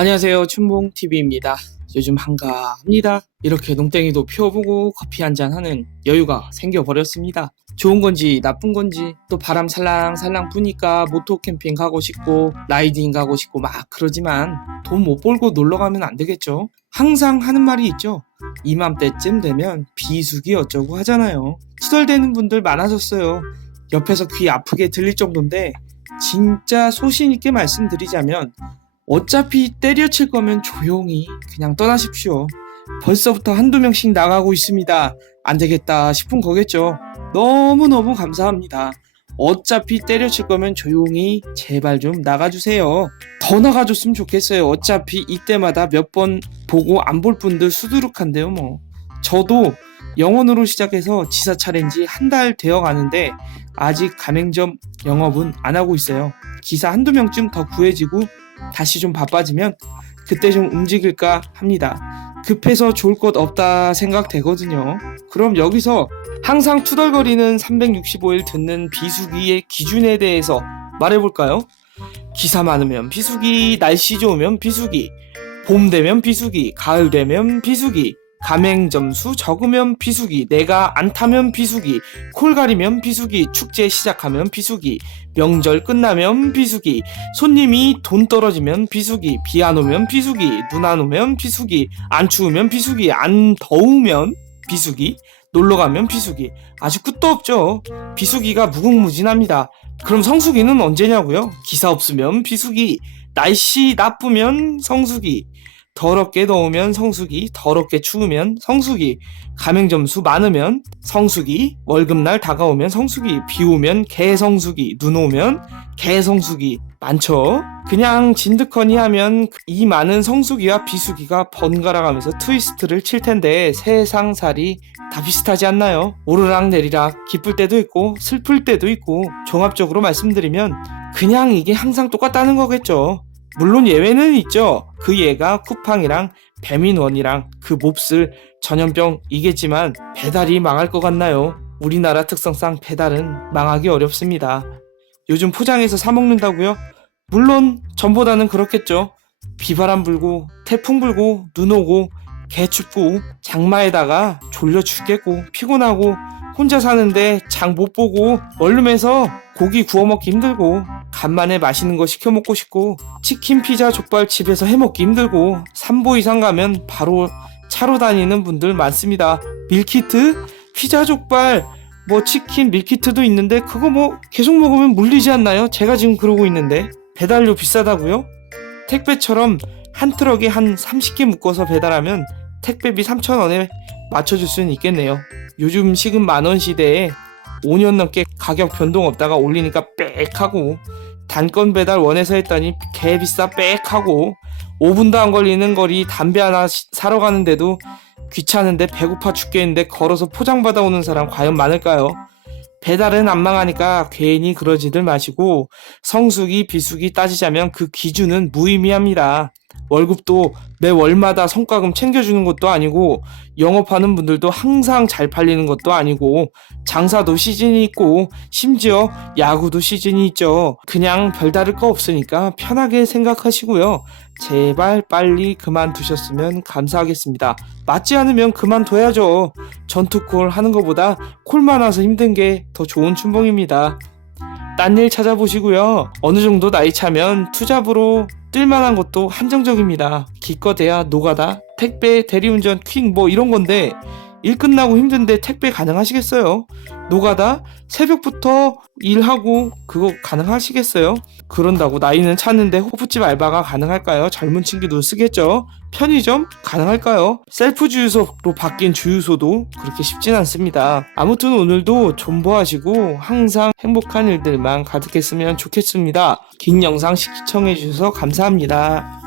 안녕하세요. 춘봉TV입니다. 요즘 한가합니다. 이렇게 농땡이도 피워보고 커피 한 잔 하는 여유가 생겨버렸습니다. 좋은 건지 나쁜 건지 또 바람 살랑살랑 부니까 모토 캠핑 가고 싶고 라이딩 가고 싶고 막 그러지만 돈 못 벌고 놀러 가면 안 되겠죠. 항상 하는 말이 있죠. 이맘때쯤 되면 비수기 어쩌고 하잖아요. 투덜대는 분들 많아졌어요. 옆에서 귀 아프게 들릴 정도인데 진짜 소신 있게 말씀드리자면 어차피 때려칠 거면 조용히 그냥 떠나십시오. 벌써부터 한두 명씩 나가고 있습니다. 안 되겠다 싶은 거겠죠. 너무너무 감사합니다. 어차피 때려칠 거면 조용히 제발 좀 나가주세요. 더 나가줬으면 좋겠어요. 어차피 이때마다 몇 번 보고 안 볼 분들 수두룩한데요, 뭐. 저도 영원으로 시작해서 지사 챌린지 한 달 되어 가는데 아직 가맹점 영업은 안 하고 있어요. 기사 한두 명쯤 더 구해지고 다시 좀 바빠지면 그때 좀 움직일까 합니다. 급해서 좋을 것 없다 생각되거든요. 그럼 여기서 항상 투덜거리는 365일 듣는 비수기의 기준에 대해서 말해볼까요? 기사 많으면 비수기, 날씨 좋으면 비수기, 봄 되면 비수기, 가을 되면 비수기, 가맹 점 수 적으면 비수기, 내가 안 타면 비수기, 콜 가리면 비수기, 축제 시작하면 비수기, 명절 끝나면 비수기, 손님이 돈 떨어지면 비수기, 비 안 오면 비수기, 눈 안 오면 비수기, 안 추우면 비수기, 안 더우면 비수기, 놀러 가면 비수기. 아주 끝도 없죠. 비수기가 무궁무진합니다. 그럼 성수기는 언제냐고요? 기사 없으면 비수기, 날씨 나쁘면 성수기, 더럽게 더우면 성수기, 더럽게 추우면 성수기, 가맹점 수 많으면 성수기, 월급날 다가오면 성수기, 비 오면 개성수기, 눈 오면 개성수기 많죠. 그냥 진드커니 하면 이 많은 성수기와 비수기가 번갈아 가면서 트위스트를 칠 텐데 세상살이 다 비슷하지 않나요? 오르락 내리락 기쁠 때도 있고 슬플 때도 있고 종합적으로 말씀드리면 그냥 이게 항상 똑같다는 거겠죠. 물론 예외는 있죠. 그 예가 쿠팡이랑 배민원이랑 그 몹쓸 전염병 이겠지만 배달이 망할 것 같나요? 우리나라 특성상 배달은 망하기 어렵습니다. 요즘 포장해서 사 먹는다고요? 물론 전보다는 그렇겠죠. 비바람 불고 태풍 불고 눈 오고 개 춥고 장마에다가 졸려 죽겠고 피곤하고 혼자 사는데 장 못 보고 얼름해서 고기 구워 먹기 힘들고 간만에 맛있는 거 시켜 먹고 싶고 치킨 피자 족발 집에서 해 먹기 힘들고 3보 이상 가면 바로 차로 다니는 분들 많습니다. 밀키트, 피자 족발, 뭐 치킨 밀키트도 있는데 그거 뭐 계속 먹으면 물리지 않나요? 제가 지금 그러고 있는데 배달료 비싸다고요? 택배처럼 한 트럭에 한 30개 묶어서 배달하면 택배비 3,000원에 맞춰줄 수는 있겠네요. 요즘 시급 만원 시대에 5년 넘게 가격 변동 없다가 올리니까 빽하고 단건 배달 원해서 했더니 개 비싸 빽하고 5분도 안 걸리는 거리 담배 하나 시- 사러 가는데도 귀찮은데 배고파 죽겠는데 걸어서 포장 받아 오는 사람 과연 많을까요? 배달은 안 망하니까 괜히 그러지들 마시고 성수기 비수기 따지자면 그 기준은 무의미합니다. 월급도 매 월마다 성과금 챙겨주는 것도 아니고 영업하는 분들도 항상 잘 팔리는 것도 아니고 장사도 시즌이 있고 심지어 야구도 시즌이 있죠. 그냥 별다를 거 없으니까 편하게 생각하시고요. 제발 빨리 그만두셨으면 감사하겠습니다. 맞지 않으면 그만둬야죠. 전투콜 하는 것보다 콜만 와서 힘든 게 더 좋은 춘봉입니다. 딴 일 찾아보시고요. 어느 정도 나이 차면 투잡으로 뜰만한 것도 한정적입니다. 기껏해야 노가다, 택배, 대리운전, 퀵 뭐 이런 건데 일 끝나고 힘든데 택배 가능하시겠어요? 노가다 새벽부터 일하고 그거 가능하시겠어요? 그런다고 나이는 찼는데 호프집 알바가 가능할까요? 젊은 친구도 쓰겠죠? 편의점 가능할까요? 셀프 주유소로 바뀐 주유소도 그렇게 쉽진 않습니다. 아무튼 오늘도 존버하시고 항상 행복한 일들만 가득했으면 좋겠습니다. 긴 영상 시청해주셔서 감사합니다.